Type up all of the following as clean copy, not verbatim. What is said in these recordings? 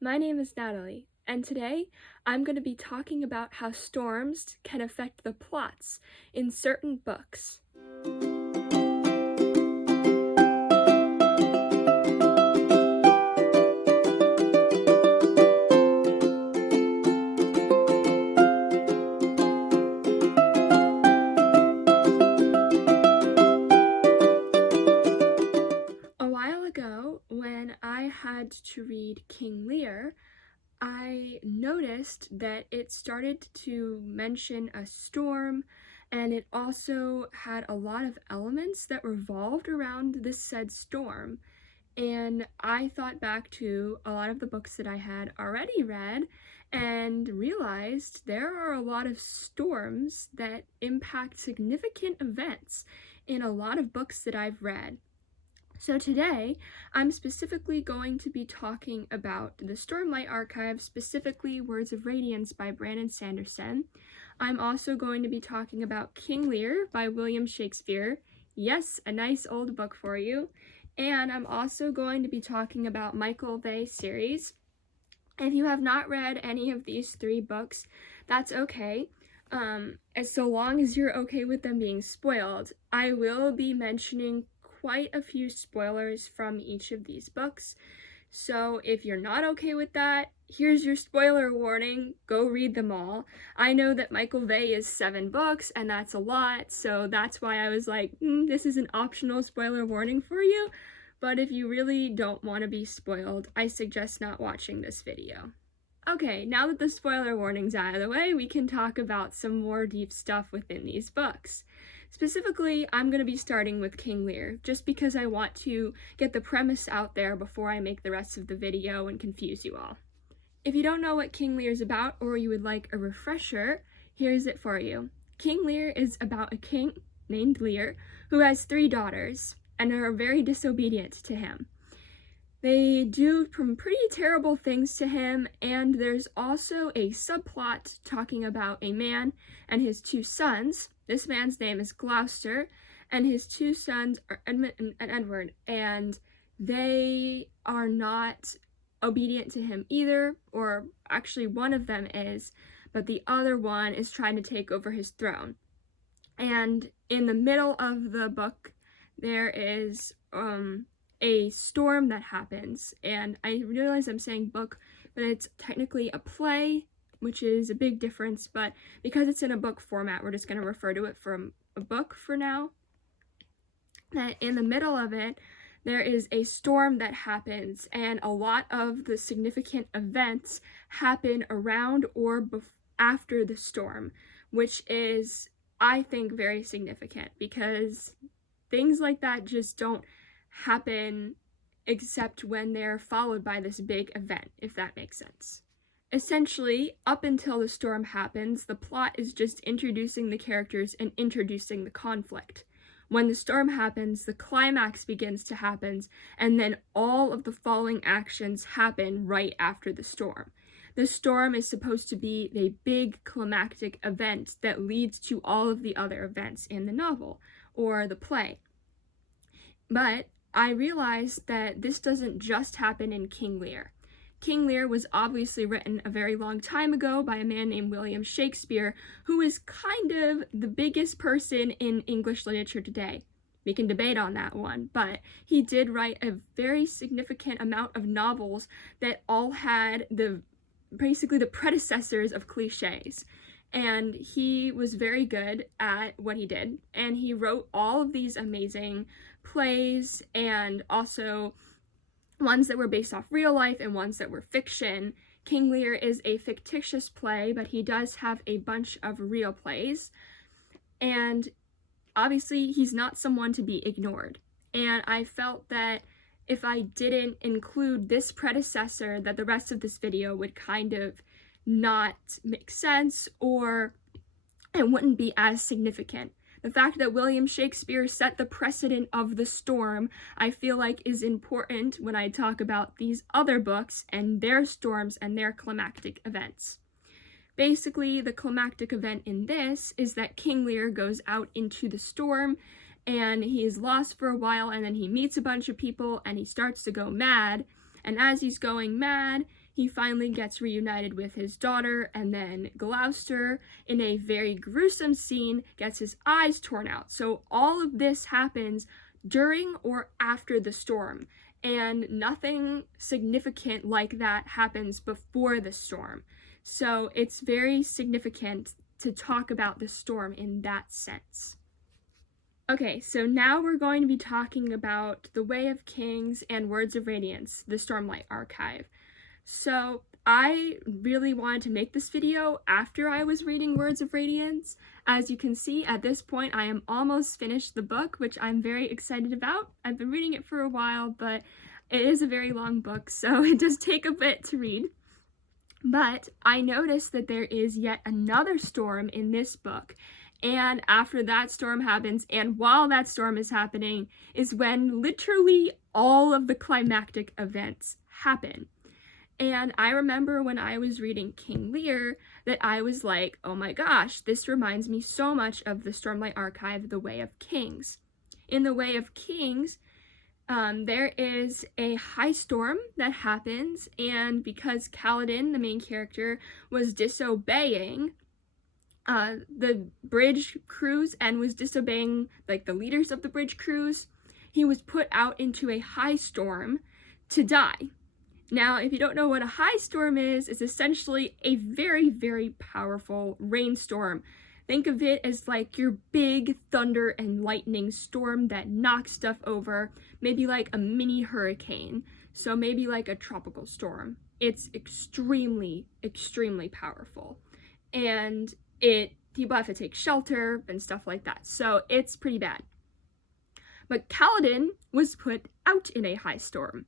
My name is Natalie, and today I'm going to be talking about how storms can affect the plots in certain books. A while ago, when I had to read King Lear, I noticed that it started to mention a storm, and it also had a lot of elements that revolved around this said storm. And I thought back to a lot of the books that I had already read and realized there are a lot of storms that impact significant events in a lot of books that I've read. So today, I'm specifically going to be talking about the Stormlight Archive, specifically Words of Radiance by Brandon Sanderson. I'm also going to be talking about King Lear by William Shakespeare. Yes, a nice old book for you. And I'm also going to be talking about Michael Vey series. If you have not read any of these three books, that's okay. As so long as you're okay with them being spoiled, I will be mentioning quite a few spoilers from each of these books. So if you're not okay with that, here's your spoiler warning. Go read them all. I know that Michael Vey is 7 books, and that's a lot, so that's why I was like, this is an optional spoiler warning for you. But if you really don't want to be spoiled, I suggest not watching this video. Okay, now that the spoiler warning's out of the way, we can talk about some more deep stuff within these books. Specifically, I'm going to be starting with King Lear, just because I want to get the premise out there before I make the rest of the video and confuse you all. If you don't know what King Lear is about, or you would like a refresher, here's it for you. King Lear is about a king named Lear who has 3 daughters and are very disobedient to him. They do some pretty terrible things to him, and there's also a subplot talking about a man and his 2 sons. This man's name is Gloucester, and his 2 sons are Edmund and Edward, and they are not obedient to him either, or actually one of them is, but the other one is trying to take over his throne. And in the middle of the book, there is a storm that happens, and I realize I'm saying book, but it's technically a play, which is a big difference, but because it's in a book format, we're just going to refer to it from a book for now. That in the middle of it, there is a storm that happens, and a lot of the significant events happen around or after the storm, which is, I think, very significant, because things like that just don't happen except when they're followed by this big event, if that makes sense. Essentially, up until the storm happens, the plot is just introducing the characters and introducing the conflict. When the storm happens, the climax begins to happen, and then all of the following actions happen right after the storm. The storm is supposed to be a big climactic event that leads to all of the other events in the novel or the play. But I realized that this doesn't just happen in King Lear. King Lear was obviously written a very long time ago by a man named William Shakespeare, who is kind of the biggest person in English literature today. We can debate on that one, but he did write a very significant amount of novels that all had basically the predecessors of cliches. And he was very good at what he did, and he wrote all of these amazing plays, and also ones that were based off real life and ones that were fiction. King Lear is a fictitious play, but he does have a bunch of real plays, and obviously he's not someone to be ignored. And I felt that if I didn't include this predecessor, that the rest of this video would kind of not make sense, or it wouldn't be as significant. The fact that William Shakespeare set the precedent of the storm, I feel like, is important when I talk about these other books and their storms and their climactic events. Basically, the climactic event in this is that King Lear goes out into the storm, and he is lost for a while, and then he meets a bunch of people, and he starts to go mad, and as he's going mad, he finally gets reunited with his daughter, and then Gloucester, in a very gruesome scene, gets his eyes torn out. So all of this happens during or after the storm, and nothing significant like that happens before the storm. So it's very significant to talk about the storm in that sense. Okay, so now we're going to be talking about The Way of Kings and Words of Radiance, the Stormlight archive. So I really wanted to make this video after I was reading Words of Radiance. As you can see, at this point I am almost finished the book, which I'm very excited about. I've been reading it for a while, but it is a very long book, so it does take a bit to read. But I noticed that there is yet another storm in this book, and after that storm happens, and while that storm is happening, is when literally all of the climactic events happen. And I remember when I was reading King Lear that I was like, oh my gosh, this reminds me so much of the Stormlight archive, The Way of Kings. In The Way of Kings, there is a high storm that happens, and because Kaladin, the main character, was disobeying the bridge crews and was disobeying like the leaders of the bridge crews, he was put out into a high storm to die. Now, if you don't know what a high storm is, it's essentially a very, very powerful rainstorm. Think of it as like your big thunder and lightning storm that knocks stuff over, maybe like a mini hurricane, so maybe like a tropical storm. It's extremely, extremely powerful, and people have to take shelter and stuff like that, so it's pretty bad. But Kaladin was put out in a high storm.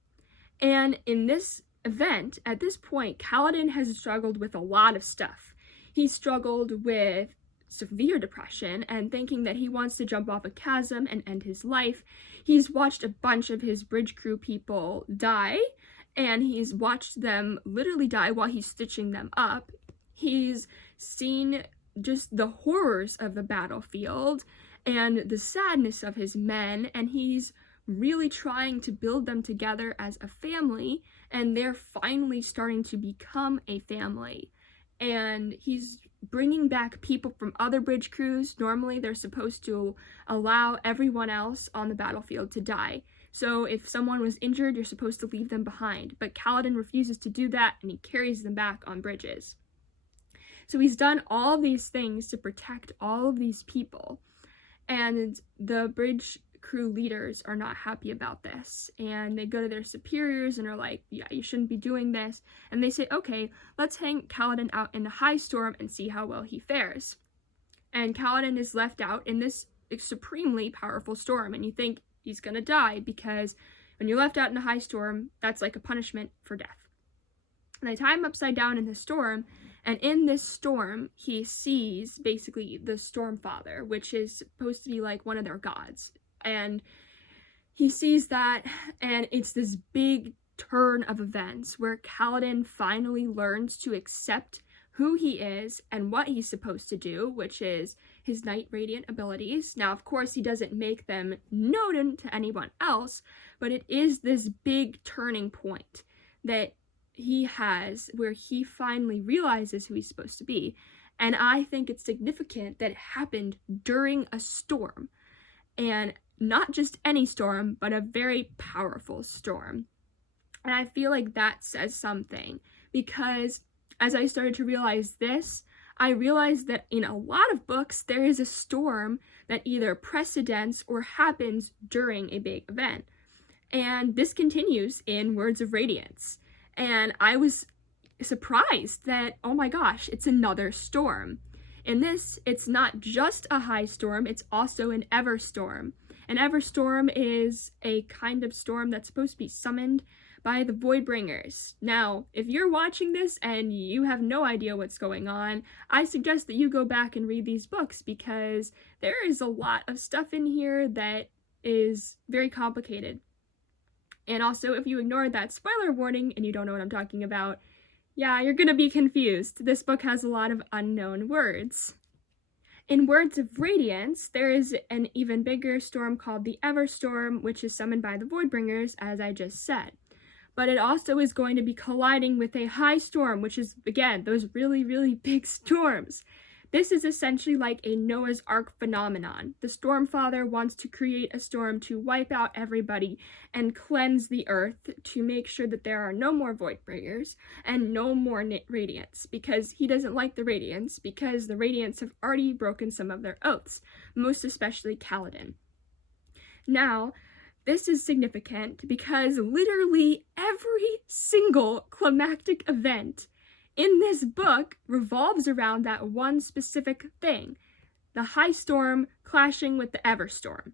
And in this event, at this point, Kaladin has struggled with a lot of stuff. He struggled with severe depression and thinking that he wants to jump off a chasm and end his life. He's watched a bunch of his bridge crew people die, and he's watched them literally die while he's stitching them up. He's seen just the horrors of the battlefield and the sadness of his men, and he's really trying to build them together as a family, and they're finally starting to become a family. And he's bringing back people from other bridge crews. Normally they're supposed to allow everyone else on the battlefield to die. So if someone was injured, you're supposed to leave them behind. But Kaladin refuses to do that, and he carries them back on bridges. So he's done all these things to protect all of these people. And the bridge crew leaders are not happy about this, and they go to their superiors and are like, yeah, you shouldn't be doing this. And they say, okay, let's hang Kaladin out in the high storm and see how well he fares. And Kaladin is left out in this supremely powerful storm, and you think he's gonna die, because when you're left out in a high storm, that's like a punishment for death. And they tie him upside down in the storm, and in this storm he sees basically the Stormfather, which is supposed to be like one of their gods. And he sees that, and it's this big turn of events where Kaladin finally learns to accept who he is and what he's supposed to do, which is his Night Radiant abilities. Now, of course, he doesn't make them known to anyone else, but it is this big turning point that he has where he finally realizes who he's supposed to be. And I think it's significant that it happened during a storm. And not just any storm, but a very powerful storm. And I feel like that says something, because as I started to realize this, I realized that in a lot of books, there is a storm that either precedents or happens during a big event. And this continues in Words of Radiance. And I was surprised that, oh my gosh, it's another storm. In this, it's not just a high storm, it's also an everstorm. An everstorm is a kind of storm that's supposed to be summoned by the Voidbringers. Now, if you're watching this and you have no idea what's going on, I suggest that you go back and read these books, because there is a lot of stuff in here that is very complicated. And also, if you ignored that spoiler warning and you don't know what I'm talking about, yeah, you're gonna be confused. This book has a lot of unknown words. In Words of Radiance, there is an even bigger storm called the Everstorm, which is summoned by the Voidbringers, as I just said. but it also is going to be colliding with a high storm, which is, again, those really, really big storms. This is essentially like a Noah's Ark phenomenon. The Stormfather wants to create a storm to wipe out everybody and cleanse the earth to make sure that there are no more Voidbringers and no more Radiants, because he doesn't like the Radiants, because the Radiants have already broken some of their oaths, most especially Kaladin. Now, this is significant because literally every single climactic event in this book revolves around that one specific thing, the high storm clashing with the Everstorm.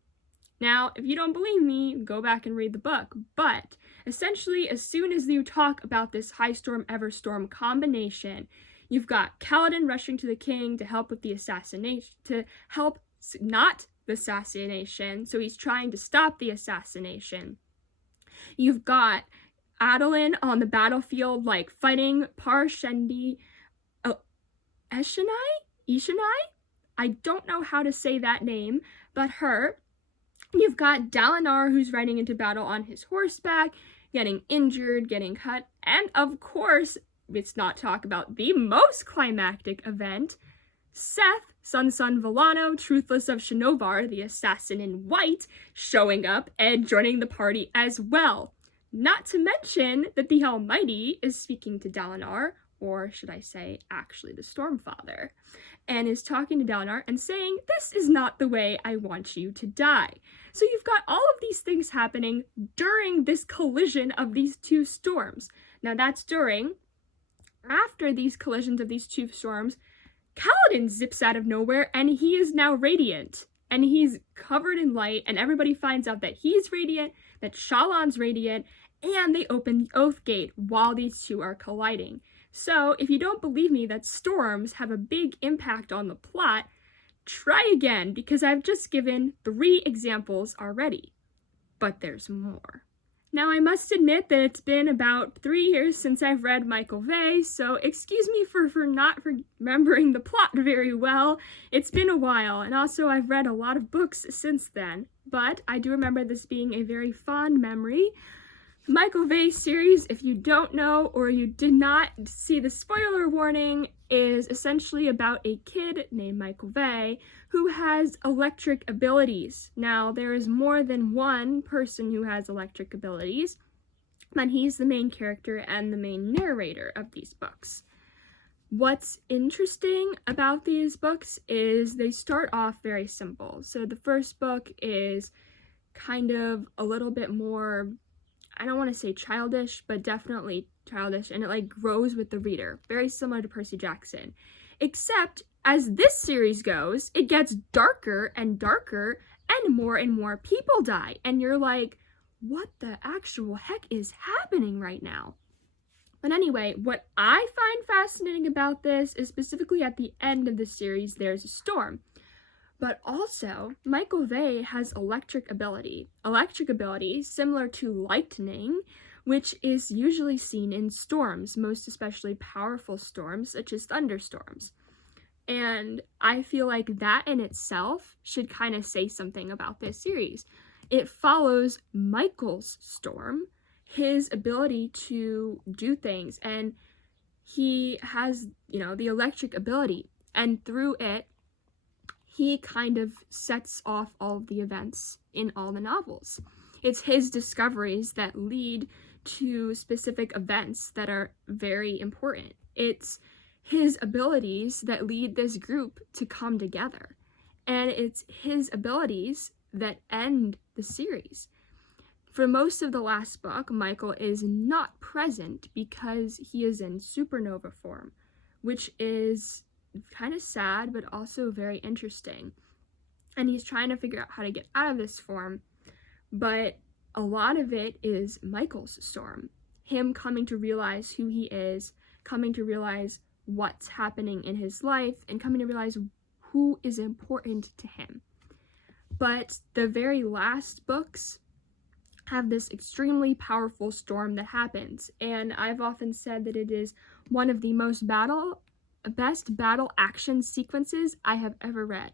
Now, if you don't believe me, go back and read the book, but essentially as soon as you talk about this high storm Everstorm combination, you've got Kaladin rushing to the king to help with the assassination, to help not the assassination, so he's trying to stop the assassination. You've got Adolin on the battlefield, like, fighting Parshendi Ishanai? I don't know how to say that name, but her. You've got Dalinar, who's riding into battle on his horseback, getting injured, getting cut, and of course, let's not talk about the most climactic event, Seth, Sun Villano, Truthless of Shinovar, the assassin in white, showing up and joining the party as well. Not to mention that the Almighty is speaking to Dalinar, or should I say, actually the Stormfather, and is talking to Dalinar and saying, this is not the way I want you to die. So you've got all of these things happening during this collision of these two storms. Now that's after these collisions of these two storms, Kaladin zips out of nowhere and he is now radiant. And he's covered in light, and everybody finds out that he's radiant, that Shallan's radiant, and they open the Oath Gate while these two are colliding. So, if you don't believe me that storms have a big impact on the plot, try again, because I've just given 3 examples already. But there's more. Now, I must admit that it's been about 3 years since I've read Michael Vey, so excuse me for not remembering the plot very well. It's been a while, and also I've read a lot of books since then, but I do remember this being a very fond memory. Michael Vey series, if you don't know or you did not see the spoiler warning, is essentially about a kid named Michael Vey who has electric abilities. Now, there is more than one person who has electric abilities, but he's the main character and the main narrator of these books. What's interesting about these books is they start off very simple. So the first book is kind of a little bit more, I don't want to say childish, but definitely childish, and it grows with the reader, very similar to Percy Jackson. Except, as this series goes, it gets darker and darker, and more people die, and you're like, what the actual heck is happening right now? But anyway, what I find fascinating about this is specifically at the end of the series, there's a storm. But also, Michael Vey has electric ability. Electric ability, similar to lightning, which is usually seen in storms, most especially powerful storms, such as thunderstorms. And I feel like that in itself should kind of say something about this series. It follows Michael's storm, his ability to do things, and he has, the electric ability. And through it, he kind of sets off all of the events in all the novels. It's his discoveries that lead to specific events that are very important. It's his abilities that lead this group to come together. And it's his abilities that end the series. For most of the last book, Michael is not present because he is in supernova form, which is kind of sad, but also very interesting. And he's trying to figure out how to get out of this form, but a lot of it is Michael's storm. Him coming to realize who he is, coming to realize what's happening in his life, and coming to realize who is important to him. But the very last books have this extremely powerful storm that happens, and I've often said that it is one of the best battle action sequences I have ever read.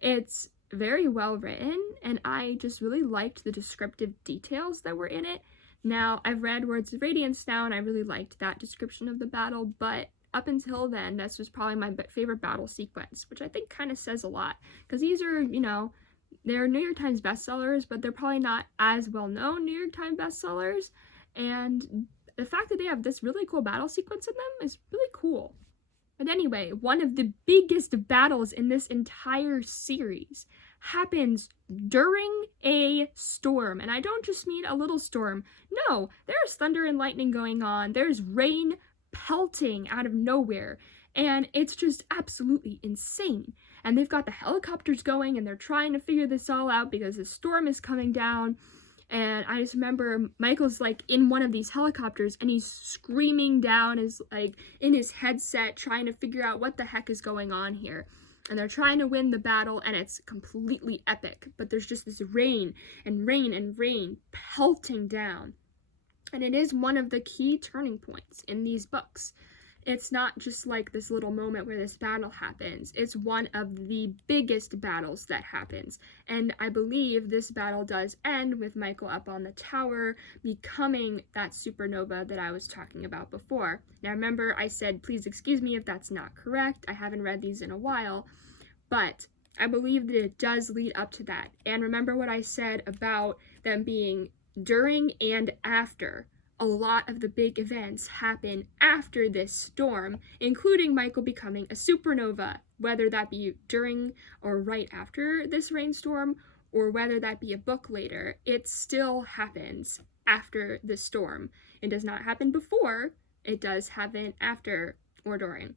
It's very well written, and I just really liked the descriptive details that were in it. Now, I've read Words of Radiance now, and I really liked that description of the battle, but up until then, this was probably my favorite battle sequence, which I think kind of says a lot, because these are, you know, they're New York Times bestsellers, but they're probably not as well-known New York Times bestsellers, and the fact that they have this really cool battle sequence in them is really cool. But anyway, one of the biggest battles in this entire series happens during a storm. And I don't just mean a little storm. No, there's thunder and lightning going on. There's rain pelting out of nowhere. And it's just absolutely insane. And they've got the helicopters going and they're trying to figure this all out because the storm is coming down. And I just remember Michael's like in one of these helicopters and he's screaming down his like in his headset trying to figure out what the heck is going on here. And they're trying to win the battle and it's completely epic. But there's just this rain and rain and rain pelting down. And it is one of the key turning points in these books. It's not just like this little moment where this battle happens. It's one of the biggest battles that happens. And I believe this battle does end with Michael up on the tower, becoming that supernova that I was talking about before. Now remember, I said, please excuse me if that's not correct. I haven't read these in a while, but I believe that it does lead up to that. And remember what I said about them being during and after. A lot of the big events happen after this storm, including Michael becoming a supernova, whether that be during or right after this rainstorm, or whether that be a book later. It still happens after the storm. It does not happen before, it does happen after or during,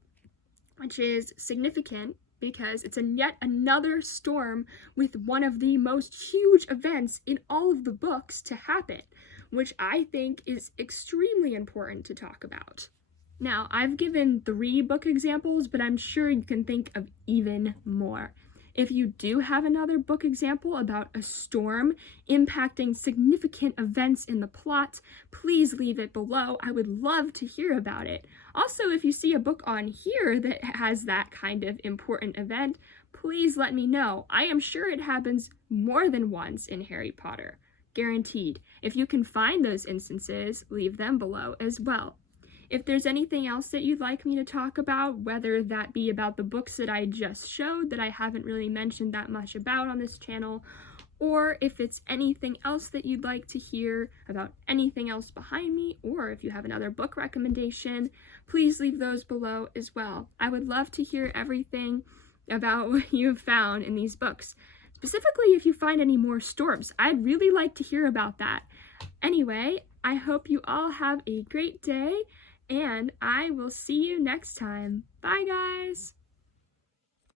which is significant because it's yet another storm with one of the most huge events in all of the books to happen, which I think is extremely important to talk about. Now, I've given 3 book examples, but I'm sure you can think of even more. If you do have another book example about a storm impacting significant events in the plot, please leave it below. I would love to hear about it. Also, if you see a book on here that has that kind of important event, please let me know. I am sure it happens more than once in Harry Potter. Guaranteed. If you can find those instances, leave them below as well. If there's anything else that you'd like me to talk about, whether that be about the books that I just showed that I haven't really mentioned that much about on this channel, or if it's anything else that you'd like to hear about anything else behind me, or if you have another book recommendation, please leave those below as well. I would love to hear everything about what you've found in these books. Specifically, if you find any more storms, I'd really like to hear about that. Anyway, I hope you all have a great day, and I will see you next time. Bye, guys!